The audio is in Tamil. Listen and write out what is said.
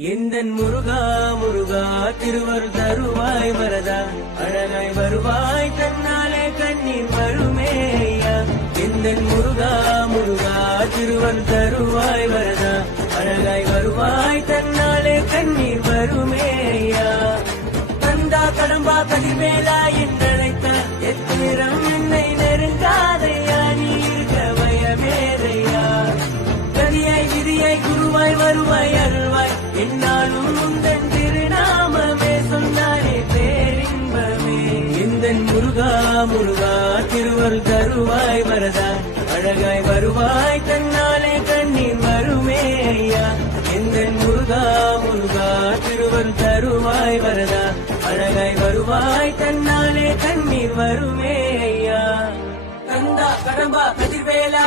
எந்தன் முருகா முருகா திருவருள் தருவாய் வரதா அழகாய் வருவாய் தன்னாலே கண்ணீர் வருமே ஐயா. எந்தன் முருகா முருகா திருவருள் தருவாய் வரதா அழகாய் வருவாய் தன்னாலே கண்ணீர் வருமே ஐயா. கந்தா கடம்பா கதிர்வேலா என்றழைத்தா எத்திரம் என்னை நெருங்காதையா நீ இருக்க பயமேதையா. கதியாய் விதியாய் குருவாய் வருவாய் அருள்வாய் என்னாலும் உந்தன் திருநாமமே சொன்னாரே பேரின்பமே. எந்தன் முருகா முருகா திருவருள் தருவாய் வரதா அழகாய் வருவாய் தன்னாலே கண்ணீர் வருமே ஐயா. எந்தன் முருகா முருகா திருவருள் தருவாய் வரதா அழகாய் வருவாய் தன்னாலே கண்ணீர் வருமே ஐயா. கந்தா கடம்பா கதிர்வேலா